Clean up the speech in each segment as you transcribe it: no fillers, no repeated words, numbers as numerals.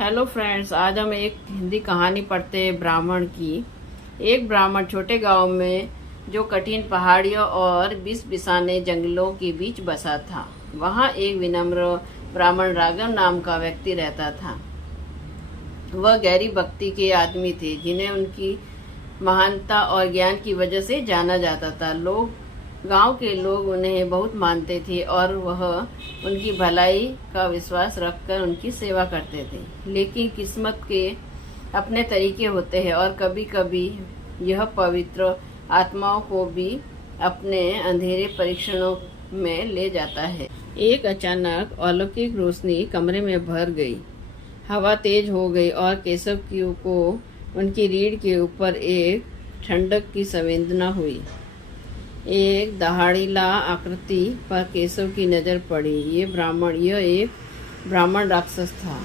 Hello friends, आज हम एक हिंदी कहानी पढ़ते हैं ब्राह्मण की। एक ब्राह्मण छोटे गांव में जो कठिन पहाड़ियों और बिसाने जंगलों के बीच बसा था। वहां एक विनम्र ब्राह्मण राघव नाम का व्यक्ति रहता था। वह गहरी भक्ति के आदमी थे, जिन्हें उनकी महानता और ज्ञान की वजह से जाना जाता था। गांव के लोग उन्हें बहुत मानते थे और वह उनकी भलाई का विश्वास रखकर उनकी सेवा करते थे। लेकिन किस्मत के अपने तरीके होते हैं और कभी कभी यह पवित्र आत्माओं को भी अपने अंधेरे परीक्षणों में ले जाता है। एक अचानक अलौकिक रोशनी कमरे में भर गई। हवा तेज हो गई और केशव को उनकी रीढ़ के ऊपर एक ठंडक की संवेदना हुई। एक दहाड़ीला आकृति पर केशव की नजर पड़ी। यह एक ब्राह्मण राक्षस था।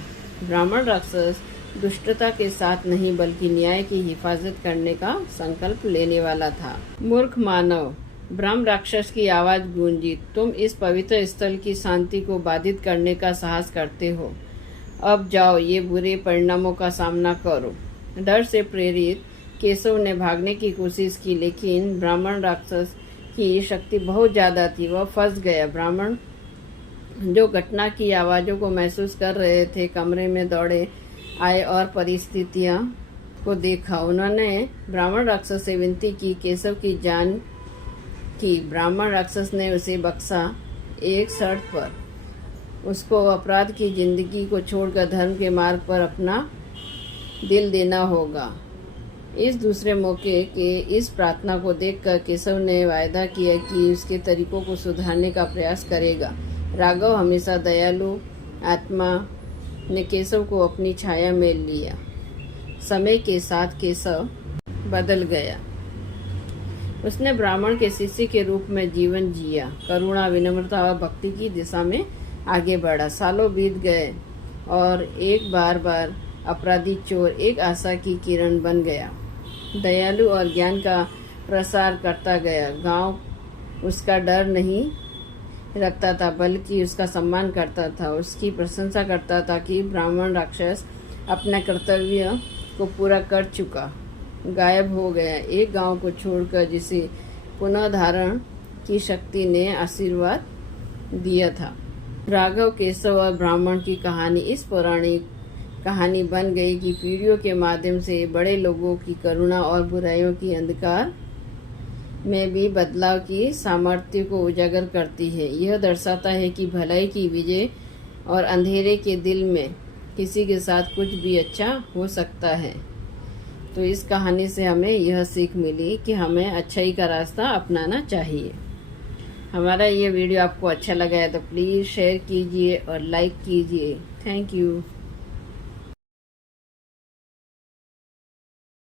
ब्राह्मण राक्षस दुष्टता के साथ नहीं बल्कि न्याय की हिफाजत करने का संकल्प लेने वाला था। मूर्ख मानव, ब्रह्म राक्षस की आवाज गूंजी, तुम इस पवित्र स्थल की शांति को बाधित करने का साहस करते हो। अब जाओ, ये बुरे परिणामों का सामना करो। डर से प्रेरित केशव ने भागने की कोशिश की, लेकिन ब्राह्मण राक्षस की शक्ति बहुत ज्यादा थी। वह फंस गया। ब्राह्मण, जो घटना की आवाजों को महसूस कर रहे थे, कमरे में दौड़े आए और परिस्थितियां को देखा। उन्होंने ब्राह्मण राक्षस से विनती की, केशव की जान की। ब्राह्मण राक्षस ने उसे बख्शा, एक शर्त पर। उसको अपराध की जिंदगी को छोड़कर धर्म के मार्ग पर अपना दिल देना होगा। इस दूसरे मौके के इस प्रार्थना को देखकर केशव ने वायदा किया कि उसके तरीकों को सुधारने का प्रयास करेगा। राघव, हमेशा दयालु आत्मा, ने केशव को अपनी छाया में लिया। समय के साथ केशव बदल गया। उसने ब्राह्मण के शिष्य के रूप में जीवन जिया, करुणा, विनम्रता और भक्ति की दिशा में आगे बढ़ा। सालों बीत गए और एक बार अपराधी चोर एक आशा की किरण बन गया। दयालु और ज्ञान का प्रसार करता गया। गांव उसका डर नहीं रखता था, बल्कि उसका सम्मान करता था। उसकी प्रशंसा करता था कि ब्राह्मण राक्षस अपने कर्तव्य को पूरा कर चुका, गायब हो गया, एक गांव को छोड़कर जिसे पुनः धारण की शक्ति ने आशीर्वाद दिया था। राघव, केशव और ब्राह्मण की कहानी इस पौराणिक कहानी बन गई कि पीढ़ियों के माध्यम से बड़े लोगों की करुणा और बुराइयों की अंधकार में भी बदलाव की सामर्थ्य को उजागर करती है। यह दर्शाता है कि भलाई की विजय और अंधेरे के दिल में किसी के साथ कुछ भी अच्छा हो सकता है। तो इस कहानी से हमें यह सीख मिली कि हमें अच्छाई का रास्ता अपनाना चाहिए। हमारा ये वीडियो आपको अच्छा लगा है तो प्लीज़ शेयर कीजिए और लाइक कीजिए। Thank you.